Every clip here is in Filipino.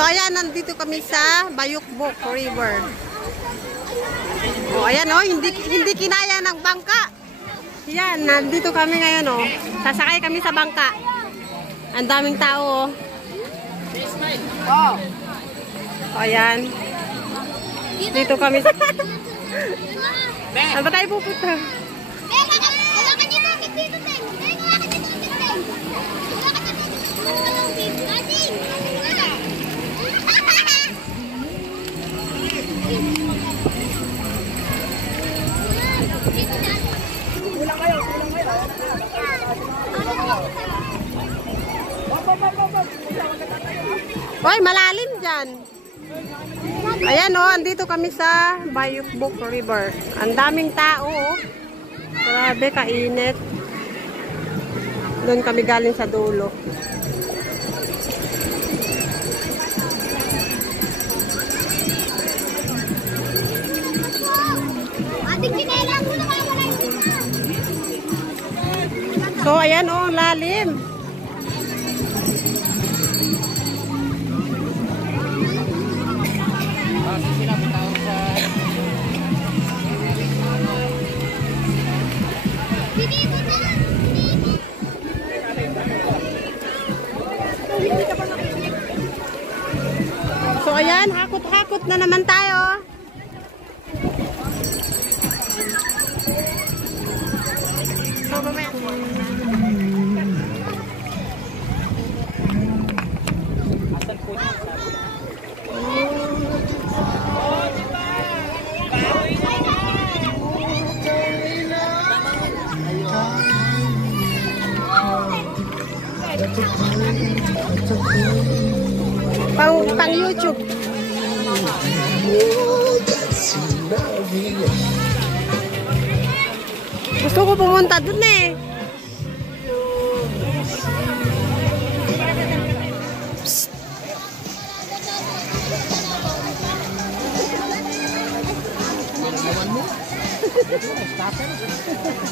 So ayan, nandito kami sa Bayukbok River. Oh, ayan oh, hindi kinaya ng bangka. Yan, nandito kami ngayon oh. Sasakay kami sa bangka. Ang daming tao oh. Oh. Ayan. Dito kami sa... Saan ba tayo pupunta? Hoy, malalim dyan. Ayan o, andito kami sa Bayukbok River. Ang daming tao o. Grabe, kainit. Doon kami galing sa dulo. So, ayan o, lalim. So ayan, hakot-hakot na naman tayo. So mamaya. Asan po niya? Pang YouTube. Gusto ko pumunta dun eh.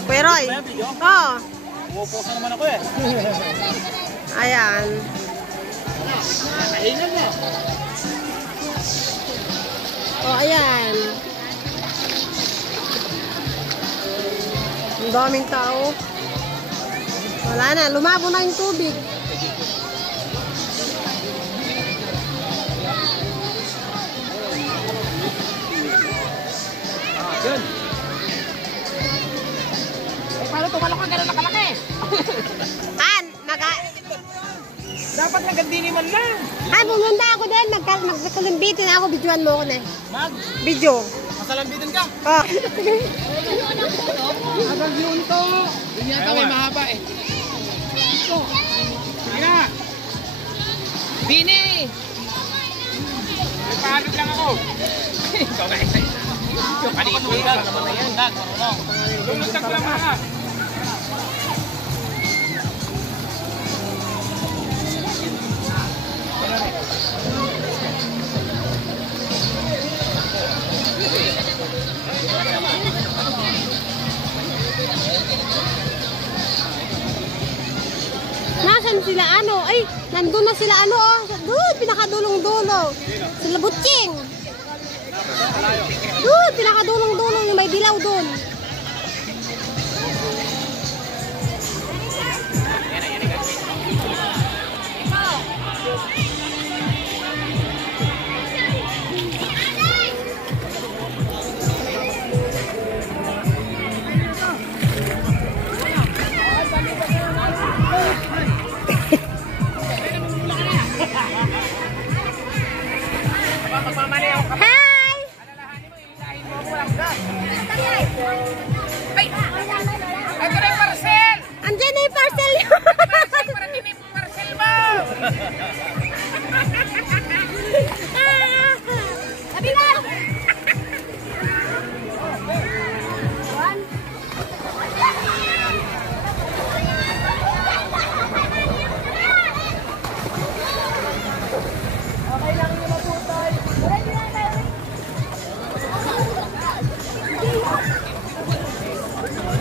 Pero ay. Oh. Pupusa naman ako eh. Ayan. Kainan na. Oh, ayan. Ang daming tao. Wala na, lumabo na yung tubig. Yun. Paano ito? Wala ka gano'n nakalaki. Dapat nagandini man lang. Pumunta ako din. Magkalimbitin ako. Videoan mo ako na. Video. Masalambitin ka? Oh. Hanggang yun to. Yun yata may mahaba eh. Ito. Sige. Bini! May pahalog lang ako. Ikaw na isa. Kanina ko lang. Lulutag lang mga. Nasaan sila ano? Ay, nandun na sila ano oh. Doon, pinakadulong-dulo. Sila Butching. Doon, pinakadulong-dulo. Yung may dilaw doon.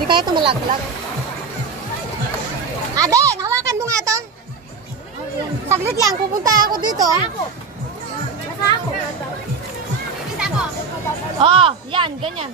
kaya ito malaglag. Adeng, hawakan mo nga to. Saglit lang, pupunta ako dito. Oo, yan, ganyan.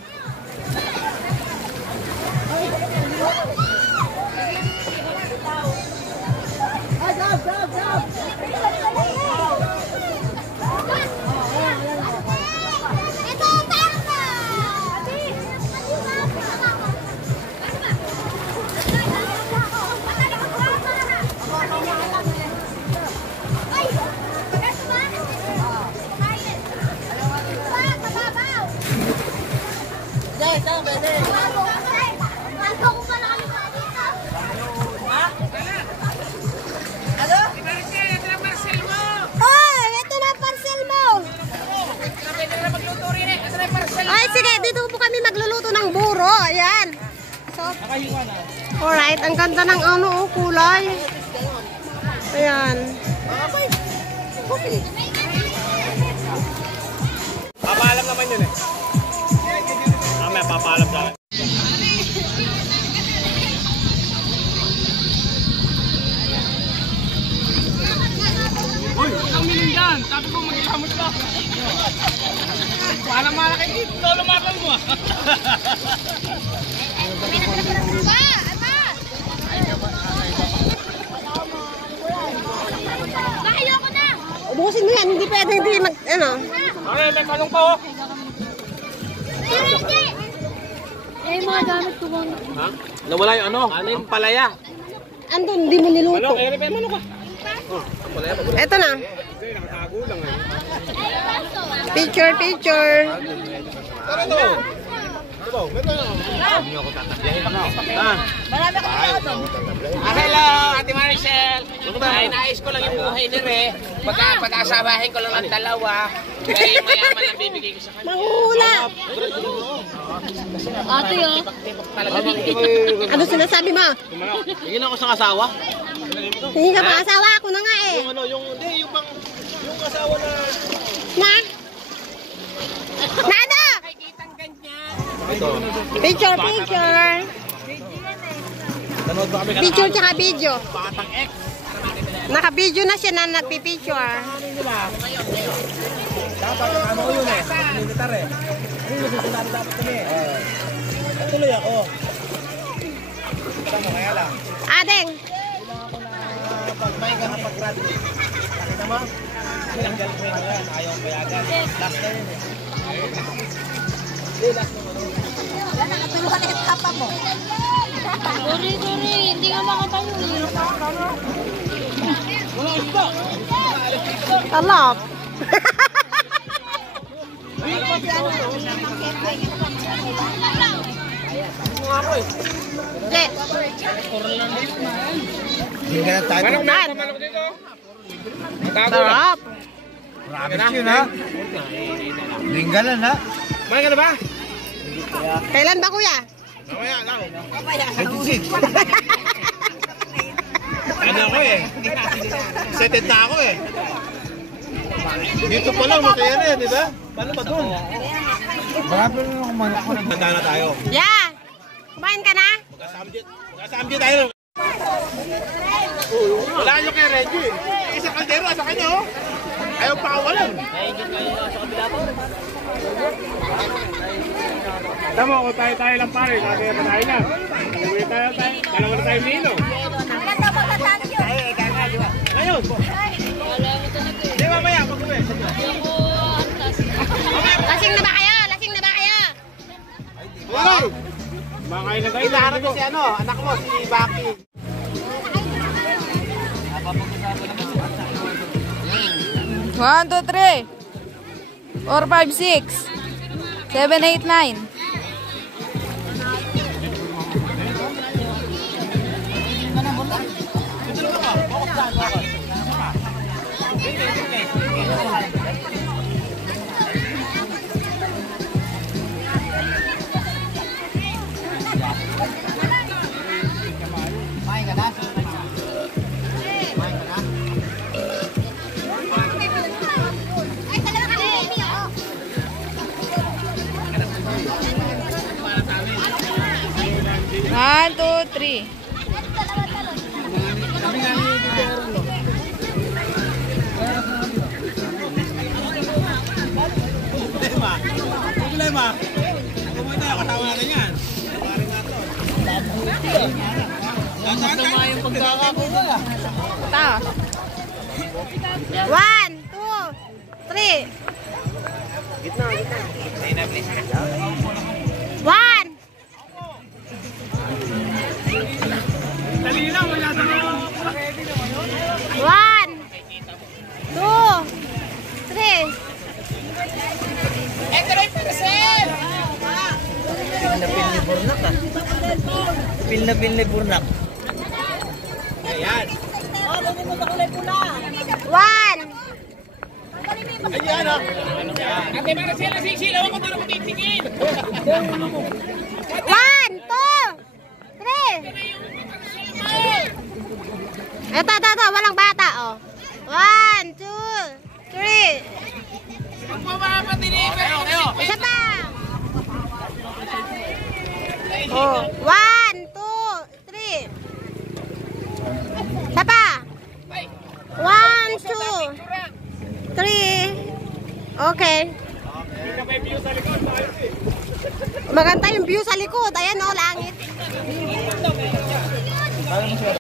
Ay, sige, dito po kami magluluto ng buro. Ayan. So, alright, ang ganda ng ano, kulay. Ayan. Papaalam naman yun eh. Mamaya papaalam sa akin. Uy, ang milindan. Sabi ko mag-ikamot ka. Parang malaki dito. Lumaban mo ah. Ayoko na! Ubusin mo yan, hindi pwede, hindi mag, ano. Okay, may kalong pa oh. Hindi! Eh, mga gamit ko bang... Ha? Nawala yung ano? Ang palaya. Andun, hindi mo niluto. Manok, eh, manok ka. Eto na. Hindi, nakatago lang eh. Picture, picture. Tara to. Hindi ako tatablahin ako. Marami ko na ito. Hello, Ate Maricel. Ay, nais ko lang yung buhay ni Re. Pag-asabahin ko lang ang dalawa. Kaya yung mayaman ang bibigay ko sa kanya. Manghula. Ate, oh. Ano sinasabi mo? Tingin ako sa asawa. Hindi ka pa asawa, ako na nga eh. Yung ano, yung asawa na... Na? Na ano? Ito. Picture, picture. Nanood ba kami Picture tsaka video. Batang X. Naka-video na siya na nagpipicture. Dapat ano yun eh. Militar eh. Ano yung susunod dapat kami eh. Tuloy ako. Tama kaya lang. Adeng. Pag may kapag-graduate. Nakita mo? Ilang girlfriend mo yan. Ayaw payagan. Last na yun eh. Hindi, last na mo. Wala, nakatulungan na yung tapa mo. Sorry, hindi nga makatayo. Wala isda. Talap. Jet. Hindi ka na tayo. Manok dito. Sarap. Marami na yun ha. Linggalan ha. May ka na ba? Kailan ba kuya? Mamaya lang. 26. Ano ako eh. Seted na ako eh. Dito pa lang masaya na yan, di ba? Paano ba doon? Marami na akong manok ko. Nagtanda na tayo. Yeah. Kumain ka na? Magkasamdi tayo. Wala nyo kay Reggie. Isang kaldero, sa kanya oh. Ayaw pa kawalan. Tama, kung tayo lang pare, natin na tayo na. Uwi tayo, dalawa na tayo nino. Ngayon. Hindi, mamaya, pag-uwi. Lasing na ba kayo? Lasing na ba kayo? Hoy! Makain na tayo. Inaharap ko si ano, anak mo, si Baki. One, two, three. 4, 5, 6. 7, 8, 9. One, two, three. ba? Kumain tayo, kasama natin yan. Masama yung pagkakakuha. Ito. 1, 2, 3. Gitna. 1. Dali lang, wala sa 1, 2, 3. Pil na burnak. Ayan. 1. Ayan, oh. Ate, para sila sisilaw ko para matitingin. 1, 2, 3. Ito, walang bata, oh. 1, 2, 3. Isa pa. Oh, 1, 2, 3. Isa pa. 1, 2, 3. Okay. Maganda yung view sa likod. Ayan, oh, langit.